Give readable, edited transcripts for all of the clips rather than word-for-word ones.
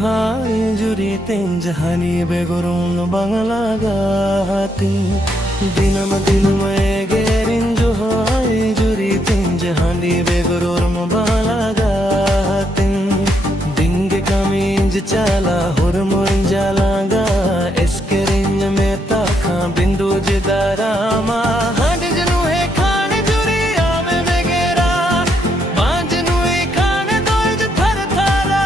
hai juri ten jahani begurun banglaga hatin dinam egerin hai juri ten jahani begurun banglaga hatin dinge kaminj chala hormon jalaga eskerin meta kha bindu jidarama hande janu he khane juri ame begera banjnu he khane doij thar thara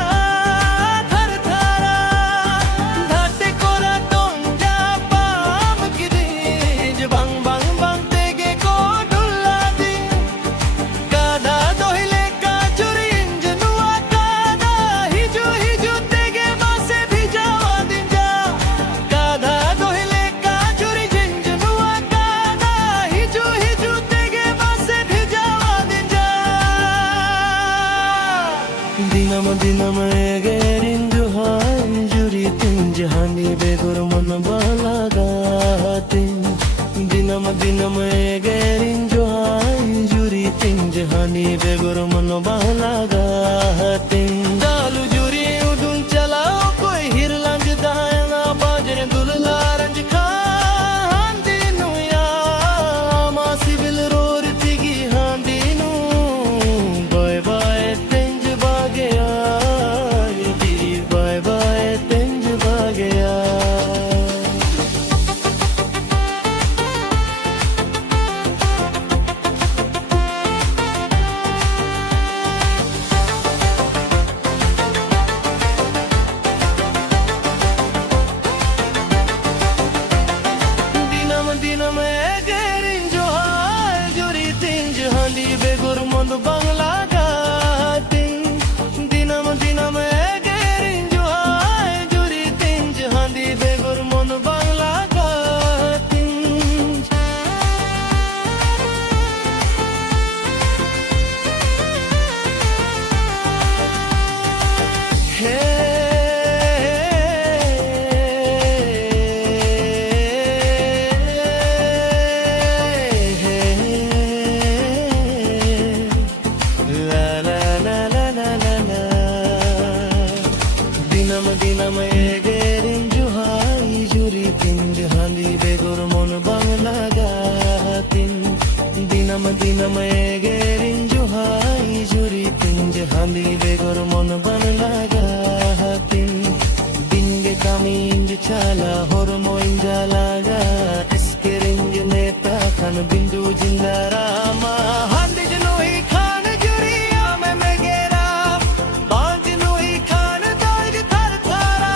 dhate kora tonja pam kidij bang bang bang tege ko dulla din kada dohile ka juri injnu akada hiju hiju tege base bhijawa din ja kada dohile ka juri injnu akada hiju hiju tege base bhijawa din ja dinam egerin hai juri tin jahani begur mon balaga tin dinam egerin hai juri tin jahani begur mon balaga tin dalu juri udun chalao koi hirlang dayana bajre dulla ranj khan dinu ya ma sibil ror tigi handinu bye bye tenj bagaya di bye bye tenj bagaya dinam egerin hai juri tin jahani begur mon banglaga tin dinam egerin hai juri tin jahani begur mon banglaga tin dinam egerin hai juri tin jahani begur mon banglaga tin dinam egerin hai juri tin jahani begur mon banglaga tin dinge kamin chala hormon jalaga eskerin meta khan bindu jindarama hande jnu hi khan juri ame megera banjnu hi khan doij thar thara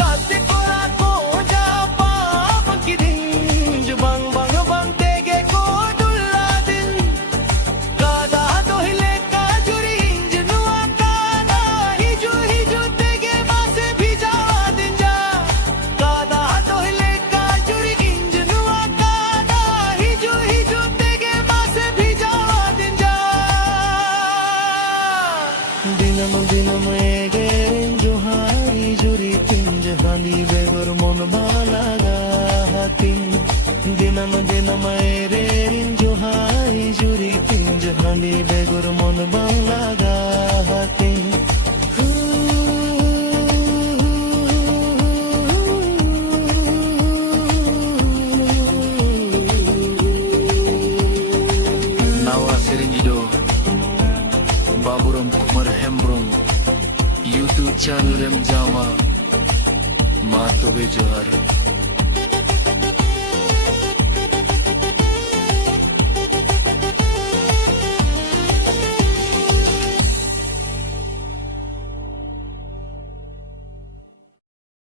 gate kora ko ja pap kidin bang bang bang tege ko dulla din kada dohile ka juri injnu akada hiju hiju tege base bhijawa din ja kada dohile ka juri injnu akada hiju hiju tege base bhijawa din ja dinam egerin hai juri tin jahani begur mon balaga tin dinam egerin hai juri tin jahani begur mon balaga tin Nawa Seringido Baburam Kumar Hembrom YouTube channel Rem Jama Matobe Johar